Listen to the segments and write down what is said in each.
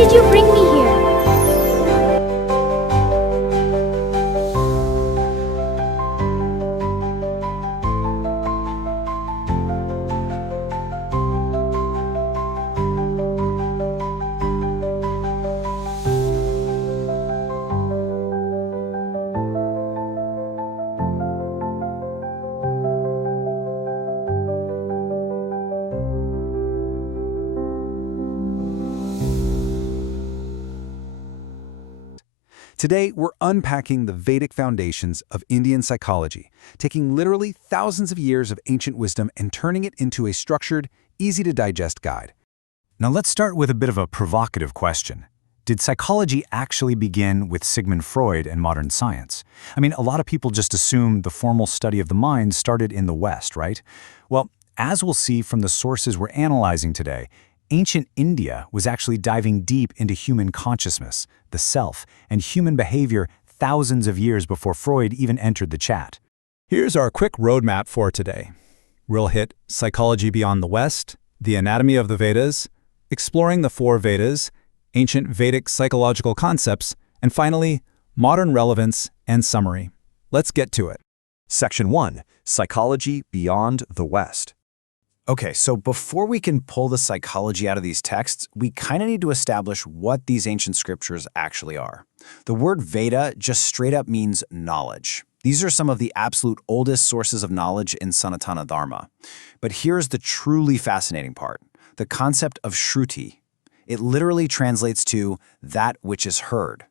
did you bring me here? Today, we're unpacking the Vedic foundations of Indian psychology, taking literally thousands of years of ancient wisdom and turning it into a structured, easy-to-digest guide. Now let's start with a bit of a provocative question. Did psychology actually begin with Sigmund Freud and modern science? I mean, a lot of people just assume the formal study of the mind started in the West, right? Well, as we'll see from the sources we're analyzing today, ancient India was actually diving deep into human consciousness, the self, and human behavior thousands of years before Freud even entered the chat. Here's our quick roadmap for today. We'll hit Psychology Beyond the West, the anatomy of the Vedas, exploring the four Vedas, ancient Vedic psychological concepts, and finally, modern relevance and summary. Let's get to it. Section 1. Psychology Beyond the West. Okay, so before we can pull the psychology out of these texts, we kind of need to establish what these ancient scriptures actually are. The word Veda just straight up means knowledge. These are some of the absolute oldest sources of knowledge in Sanatana Dharma. But here's the truly fascinating part, the concept of Shruti. It literally translates to that which is heard.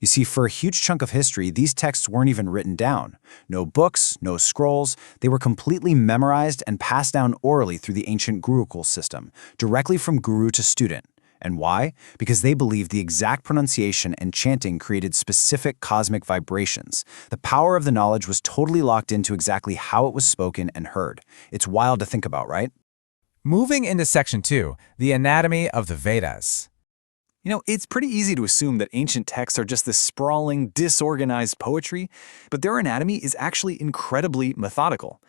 You see, for a huge chunk of history, these texts weren't even written down. No books, no scrolls. They were completely memorized and passed down orally through the ancient Gurukul system, directly from guru to student. And why? Because they believed the exact pronunciation and chanting created specific cosmic vibrations. The power of the knowledge was totally locked into exactly how it was spoken and heard. It's wild to think about, right? Moving into Section 2, the anatomy of the Vedas. You know, it's pretty easy to assume that ancient texts are just this sprawling, disorganized poetry, but their anatomy is actually incredibly methodical.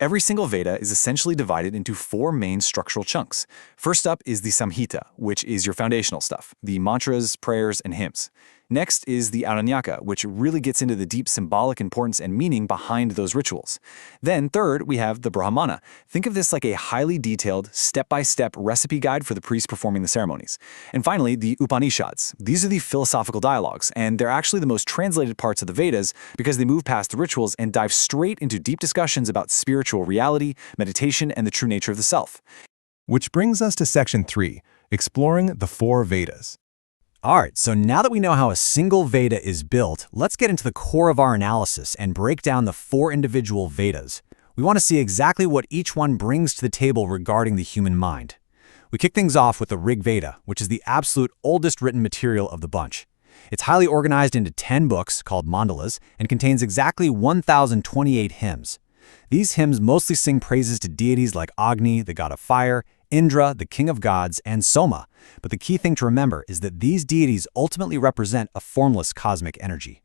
Every single Veda is essentially divided into four main structural chunks. First up is the Samhita, which is your foundational stuff, the mantras, prayers, and hymns. Next is the Aranyaka, which really gets into the deep symbolic importance and meaning behind those rituals. Then third, we have the Brahmana. Think of this like a highly detailed, step-by-step recipe guide for the priest performing the ceremonies. And finally, the Upanishads. These are the philosophical dialogues, and they're actually the most translated parts of the Vedas because they move past the rituals and dive straight into deep discussions about spiritual reality, meditation, and the true nature of the self. Which brings us to Section 3, exploring the four Vedas. All right, so now that we know how a single Veda is built, let's get into the core of our analysis and break down the four individual Vedas. We want to see exactly what each one brings to the table regarding the human mind. We kick things off with the Rig Veda, which is the absolute oldest written material of the bunch. It's highly organized into 10 books called mandalas and contains exactly 1,028 hymns. These hymns mostly sing praises to deities like Agni, the god of fire, Indra, the king of gods, and Soma. But the key thing to remember is that these deities ultimately represent a formless cosmic energy.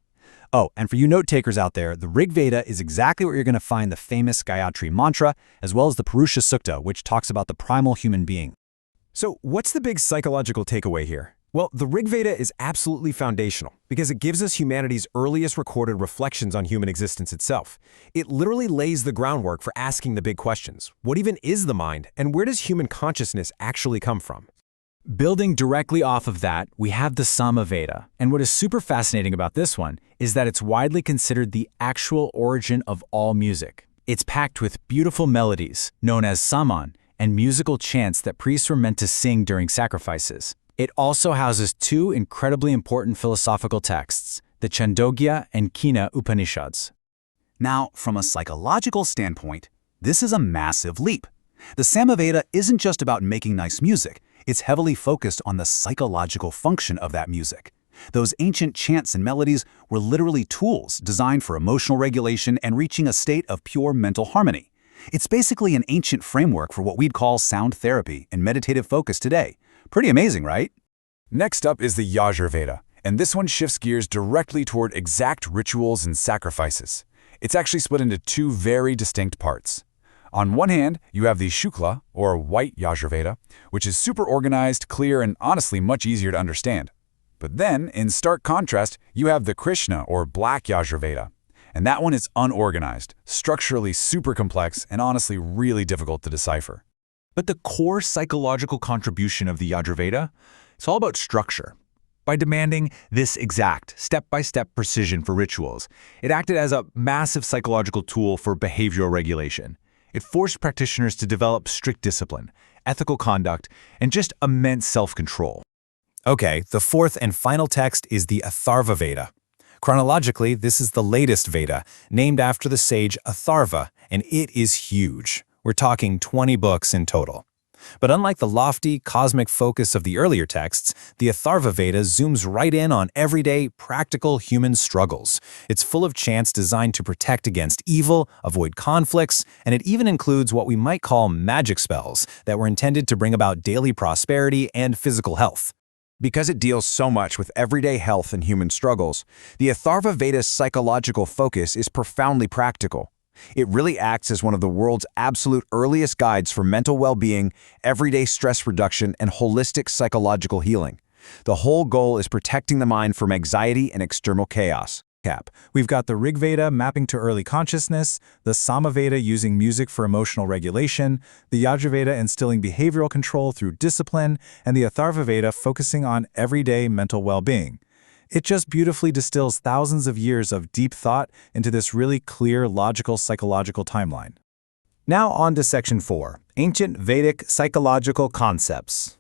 Oh, and for you note-takers out there, the Rig Veda is exactly where you're going to find the famous Gayatri mantra, as well as the Purusha Sukta, which talks about the primal human being. So what's the big psychological takeaway here? Well, the Rig Veda is absolutely foundational because it gives us humanity's earliest recorded reflections on human existence itself. It literally lays the groundwork for asking the big questions. What even is the mind, and where does human consciousness actually come from? Building directly off of that, we have the Sama Veda. And what is super fascinating about this one is that it's widely considered the actual origin of all music. It's packed with beautiful melodies, known as saman, and musical chants that priests were meant to sing during sacrifices. It also houses two incredibly important philosophical texts, the Chandogya and Kena Upanishads. Now, from a psychological standpoint, this is a massive leap. The Samaveda isn't just about making nice music. It's heavily focused on the psychological function of that music. Those ancient chants and melodies were literally tools designed for emotional regulation and reaching a state of pure mental harmony. It's basically an ancient framework for what we'd call sound therapy and meditative focus today. Pretty amazing, right? Next up is the Yajur Veda, and this one shifts gears directly toward exact rituals and sacrifices. It's actually split into two very distinct parts. On one hand, you have the Shukla, or white Yajurveda, which is super organized, clear, and honestly much easier to understand. But then, in stark contrast, you have the Krishna, or black Yajurveda. And that one is unorganized, structurally super complex, and honestly really difficult to decipher. But the core psychological contribution of the Yajurveda, it's all about structure. By demanding this exact, step-by-step precision for rituals, it acted as a massive psychological tool for behavioral regulation. It forced practitioners to develop strict discipline, ethical conduct, and just immense self-control. Okay, the fourth and final text is the Atharva Veda. Chronologically, this is the latest Veda, named after the sage Atharva, and it is huge. We're talking 20 books in total. But unlike the lofty, cosmic focus of the earlier texts, the Atharva Veda zooms right in on everyday, practical human struggles. It's full of chants designed to protect against evil, avoid conflicts, and it even includes what we might call magic spells that were intended to bring about daily prosperity and physical health. Because it deals so much with everyday health and human struggles, the Atharva Veda's psychological focus is profoundly practical. It really acts as one of the world's absolute earliest guides for mental well-being, everyday stress reduction, and holistic psychological healing. The whole goal is protecting the mind from anxiety and external chaos. We've got the Rig Veda mapping to early consciousness, the Sama Veda using music for emotional regulation, the Yajurveda instilling behavioral control through discipline, and the Atharva Veda focusing on everyday mental well-being. It just beautifully distills thousands of years of deep thought into this really clear, logical, psychological timeline. Now on to Section 4, Ancient Vedic Psychological Concepts.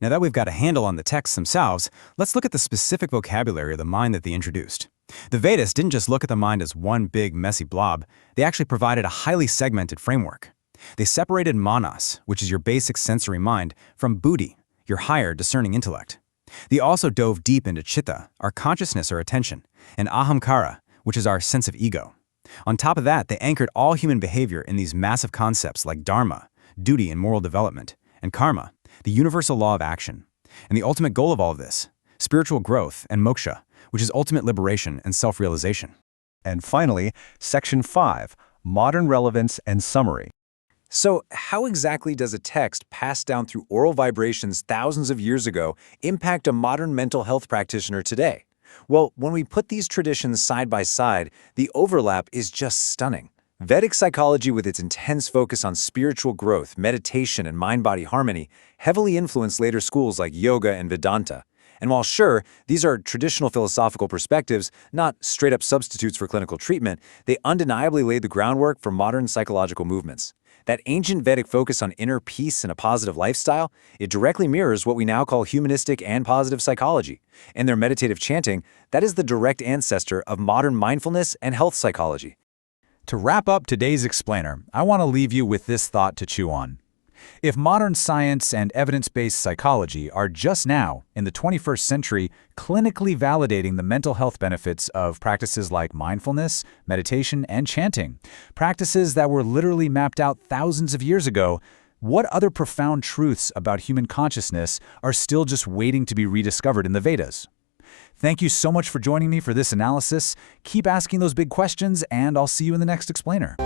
Now that we've got a handle on the texts themselves, let's look at the specific vocabulary of the mind that they introduced. The Vedas didn't just look at the mind as one big, messy blob. They actually provided a highly segmented framework. They separated manas, which is your basic sensory mind, from buddhi, your higher discerning intellect. They also dove deep into chitta, our consciousness or attention, and ahamkara, which is our sense of ego. On top of that, they anchored all human behavior in these massive concepts like dharma, duty and moral development, and karma, the universal law of action. And the ultimate goal of all of this, spiritual growth and moksha, which is ultimate liberation and self-realization. And finally, Section 5, Modern Relevance and Summary. So how exactly does a text passed down through oral vibrations thousands of years ago impact a modern mental health practitioner today? Well, when we put these traditions side by side, the overlap is just stunning. Vedic psychology, with its intense focus on spiritual growth, meditation, and mind-body harmony, heavily influenced later schools like yoga and Vedanta. And while sure, these are traditional philosophical perspectives, not straight-up substitutes for clinical treatment, they undeniably laid the groundwork for modern psychological movements. That ancient Vedic focus on inner peace and a positive lifestyle, it directly mirrors what we now call humanistic and positive psychology. And their meditative chanting, that is the direct ancestor of modern mindfulness and health psychology. To wrap up today's explainer, I want to leave you with this thought to chew on. If modern science and evidence-based psychology are just now, in the 21st century, clinically validating the mental health benefits of practices like mindfulness, meditation, and chanting, practices that were literally mapped out thousands of years ago, what other profound truths about human consciousness are still just waiting to be rediscovered in the Vedas? Thank you so much for joining me for this analysis. Keep asking those big questions, and I'll see you in the next explainer.